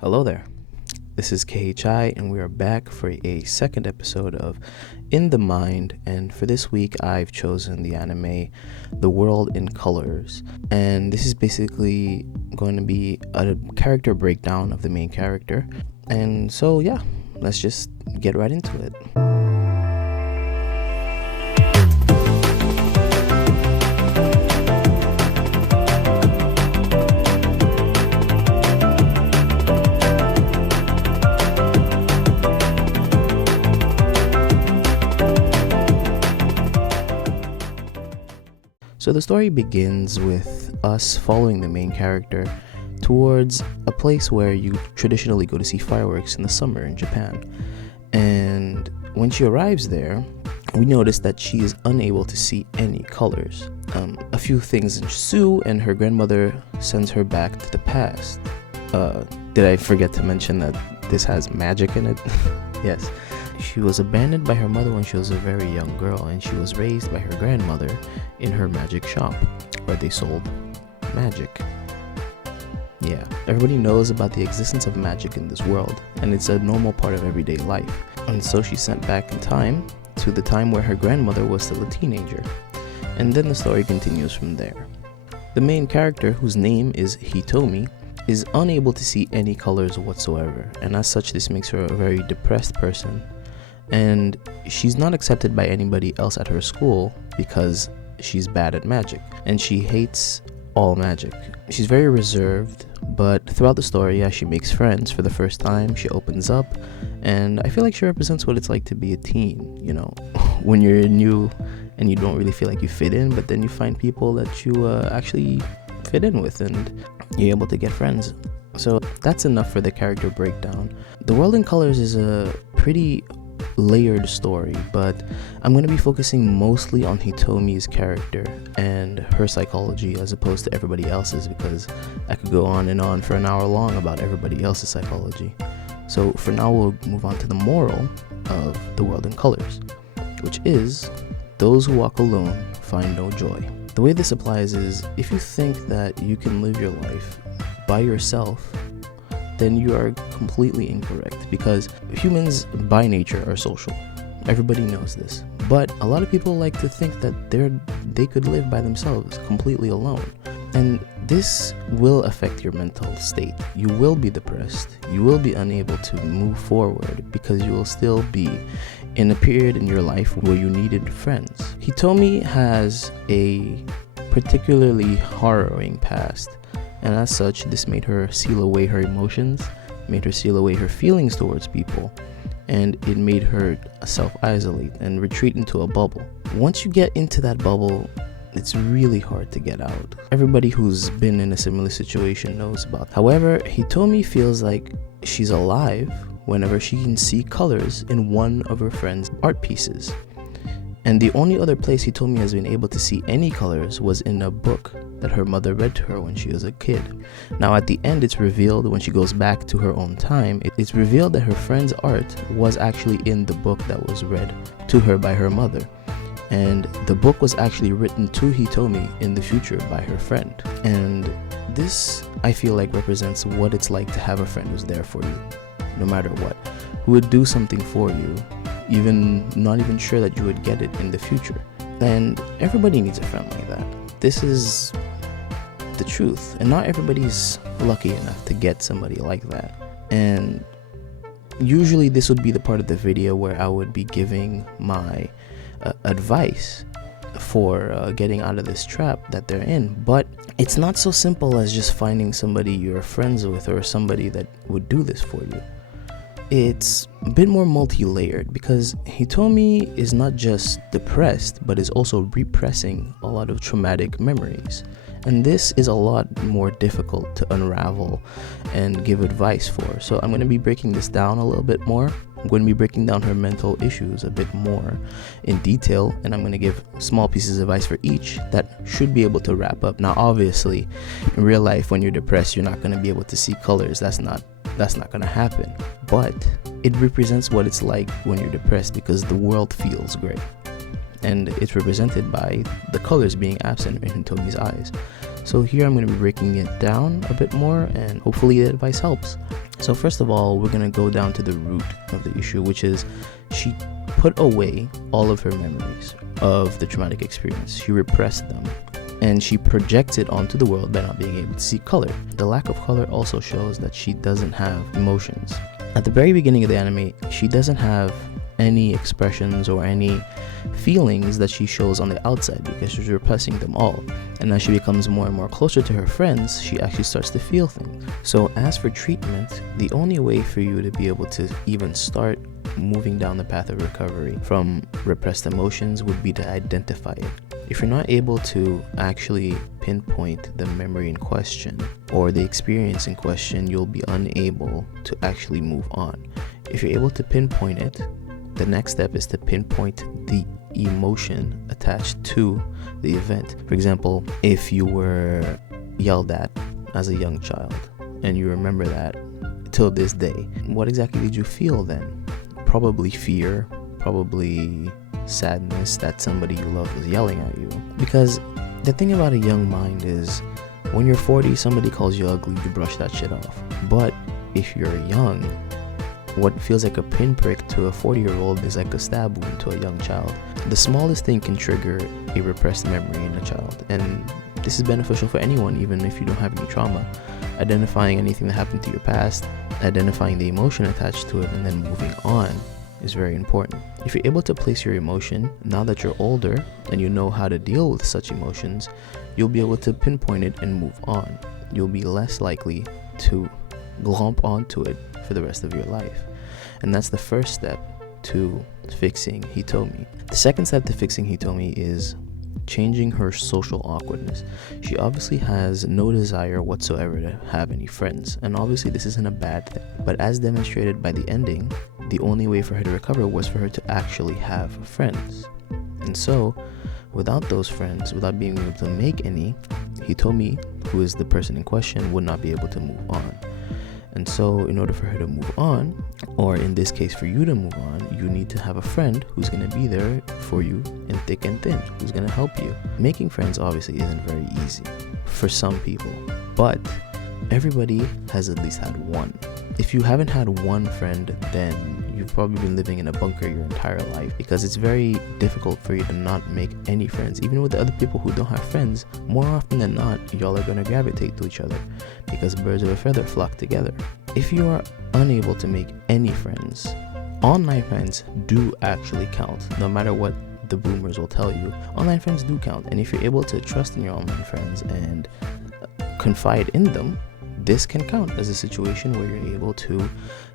Hello there. This is KHI, and we are back for a second episode of In the Mind. And for this week, I've chosen the anime The World in Colors. And this is basically going to be a character breakdown of the main character. And so, yeah, let's just get right into it. So the story begins with us following the main character towards a place where you traditionally go to see fireworks in the summer in Japan. And when she arrives there, we notice that she is unable to see any colors. A few things ensue, and her grandmother sends her back to the past. Did I forget to mention that this has magic in it? Yes. She was abandoned by her mother when she was a very young girl, and she was raised by her grandmother in her magic shop where they sold magic. Yeah, everybody knows about the existence of magic in this world, and it's a normal part of everyday life. And so she's sent back in time to the time where her grandmother was still a teenager. And then the story continues from there. The main character, whose name is Hitomi, is unable to see any colors whatsoever, and as such this makes her a very depressed person. And she's not accepted by anybody else at her school because she's bad at magic, and she hates all magic. She's very reserved, but throughout the story, as she makes friends for the first time, she opens up, and I feel like she represents what it's like to be a teen, you know, when you're new and you don't really feel like you fit in, but then you find people that you actually fit in with, and you're able to get friends. So that's enough for the character breakdown. The World in Colors is a pretty layered story, but I'm going to be focusing mostly on Hitomi's character and her psychology as opposed to everybody else's, because I could go on and on for an hour long about everybody else's psychology. So for now, we'll move on to the moral of The World in Colors, which is, those who walk alone find no joy. The way this applies is, if you think that you can live your life by yourself, then you are completely incorrect, because humans by nature are social. Everybody knows this. But a lot of people like to think that they could live by themselves completely alone. And this will affect your mental state. You will be depressed. You will be unable to move forward because you will still be in a period in your life where you needed friends. Hitomi has a particularly harrowing past. And as such, this made her seal away her emotions, made her seal away her feelings towards people, and it made her self-isolate and retreat into a bubble. Once you get into that bubble, it's really hard to get out. Everybody who's been in a similar situation knows about it. However, Hitomi feels like she's alive whenever she can see colors in one of her friend's art pieces. And the only other place Hitomi has been able to see any colors was in a book that her mother read to her when she was a kid. Now at the end, it's revealed, when she goes back to her own time, it's revealed that her friend's art was actually in the book that was read to her by her mother. And the book was actually written to Hitomi in the future by her friend. And this, I feel like, represents what it's like to have a friend who's there for you, no matter what, who would do something for you, even not even sure that you would get it in the future. And everybody needs a friend like that. This is the truth, and not everybody's lucky enough to get somebody like that. And usually this would be the part of the video where I would be giving my advice for getting out of this trap that they're in, but it's not so simple as just finding somebody you're friends with or somebody that would do this for you. It's a bit more multi-layered, because Hitomi is not just depressed, but is also repressing a lot of traumatic memories. And this is a lot more difficult to unravel and give advice for. So I'm going to be breaking this down a little bit more. I'm going to be breaking down her mental issues a bit more in detail, and I'm going to give small pieces of advice for each that should be able to wrap up. Now, obviously, in real life, when you're depressed, you're not going to be able to see colors. That's not going to happen. But it represents what it's like when you're depressed, because the world feels gray. And it's represented by the colors being absent in Hitomi's eyes. So here I'm going to be breaking it down a bit more, and hopefully the advice helps. So first of all, we're going to go down to the root of the issue, which is she put away all of her memories of the traumatic experience. She repressed them, and she projects it onto the world by not being able to see color. The lack of color also shows that she doesn't have emotions. At the very beginning of the anime, she doesn't have any expressions or any feelings that she shows on the outside because she's repressing them all. And as she becomes more and more closer to her friends, she actually starts to feel things. So as for treatment, the only way for you to be able to even start moving down the path of recovery from repressed emotions would be to identify it. If you're not able to actually pinpoint the memory in question or the experience in question, you'll be unable to actually move on. If you're able to pinpoint it, the next step is to pinpoint the emotion attached to the event. For example, if you were yelled at as a young child and you remember that till this day, what exactly did you feel then? Probably fear, probably sadness that somebody you love was yelling at you. Because the thing about a young mind is when you're 40, somebody calls you ugly, you brush that shit off. But if you're young, what feels like a pinprick to a 40-year-old is like a stab wound to a young child. The smallest thing can trigger a repressed memory in a child, and this is beneficial for anyone, even if you don't have any trauma. Identifying anything that happened to your past, identifying the emotion attached to it, and then moving on is very important. If you're able to place your emotion, now that you're older and you know how to deal with such emotions, you'll be able to pinpoint it and move on. You'll be less likely to glomp onto it for the rest of your life. And that's the first step to fixing Hitomi. The second step to fixing Hitomi is changing her social awkwardness. She obviously has no desire whatsoever to have any friends, and obviously this isn't a bad thing, but as demonstrated by the ending, the only way for her to recover was for her to actually have friends. And so without those friends, without being able to make any, Hitomi, who is the person in question, would not be able to move on. And so in order for her to move on, or in this case for you to move on, you need to have a friend who's going to be there for you in thick and thin, who's going to help you. Making friends obviously isn't very easy for some people, but everybody has at least had one. If you haven't had one friend, then you've probably been living in a bunker your entire life, because it's very difficult for you to not make any friends. Even with the other people who don't have friends, more often than not, y'all are going to gravitate to each other because birds of a feather flock together. If you are unable to make any friends, online friends do actually count. No matter what the boomers will tell you, online friends do count. And if you're able to trust in your online friends and confide in them, this can count as a situation where you're able to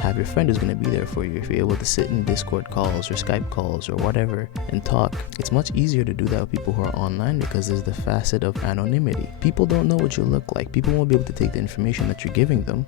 have your friend who's going to be there for you. If you're able to sit in Discord calls or Skype calls or whatever and talk, it's much easier to do that with people who are online because there's the facet of anonymity. People don't know what you look like. People won't be able to take the information that you're giving them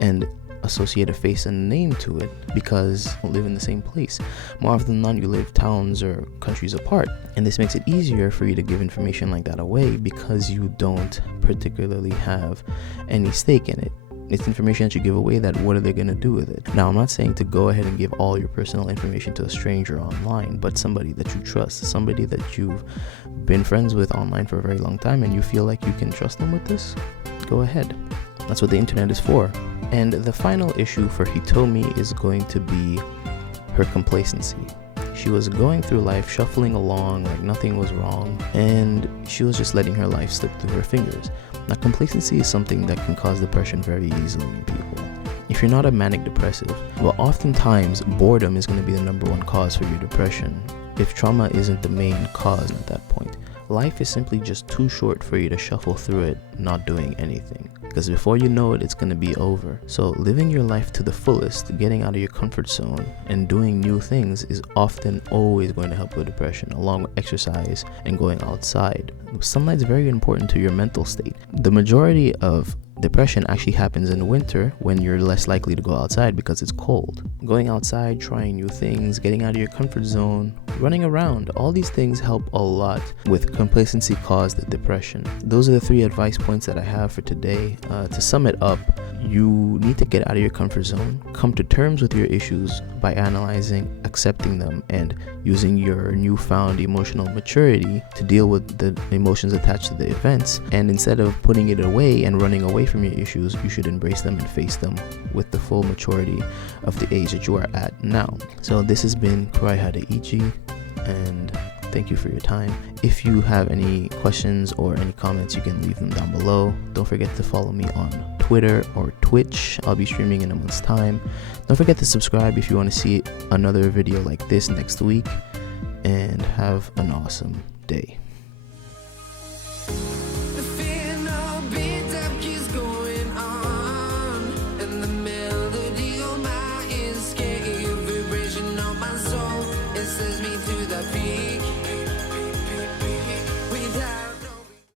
and associate a face and a name to it because you don't live in the same place. More often than not, you live towns or countries apart, and this makes it easier for you to give information like that away because you don't particularly have any stake in it. It's information that you give away that what are they going to do with it? Now, I'm not saying to go ahead and give all your personal information to a stranger online, but somebody that you trust, somebody that you've been friends with online for a very long time and you feel like you can trust them with this, go ahead. That's what the internet is for. And the final issue for Hitomi is going to be her complacency. She was going through life shuffling along like nothing was wrong, and she was just letting her life slip through her fingers. Now, complacency is something that can cause depression very easily in people. If you're not a manic depressive, well, oftentimes boredom is going to be the number one cause for your depression, if trauma isn't the main cause at that point. Life is simply just too short for you to shuffle through it not doing anything, because before you know it, it's going to be over. So living your life to the fullest, getting out of your comfort zone and doing new things is often always going to help with depression, along with exercise and going outside. Sunlight is very important to your mental state. The majority of depression actually happens in the winter when you're less likely to go outside because it's cold. Going outside, trying new things, getting out of your comfort zone running around. All these things help a lot with complacency caused depression. Those are the 3 advice points that I have for today. To sum it up, you need to get out of your comfort zone, come to terms with your issues by analyzing, accepting them, and using your newfound emotional maturity to deal with the emotions attached to the events. And instead of putting it away and running away from your issues, you should embrace them and face them with the full maturity of the age that you are at now. So this has been Kurai Hadaichi, and thank you for your time. If you have any questions or any comments, you can leave them down below. Don't forget to follow me on Twitter or Twitch. I'll be streaming in a month's time. Don't forget to subscribe if you want to see another video like this next week, and have an awesome day.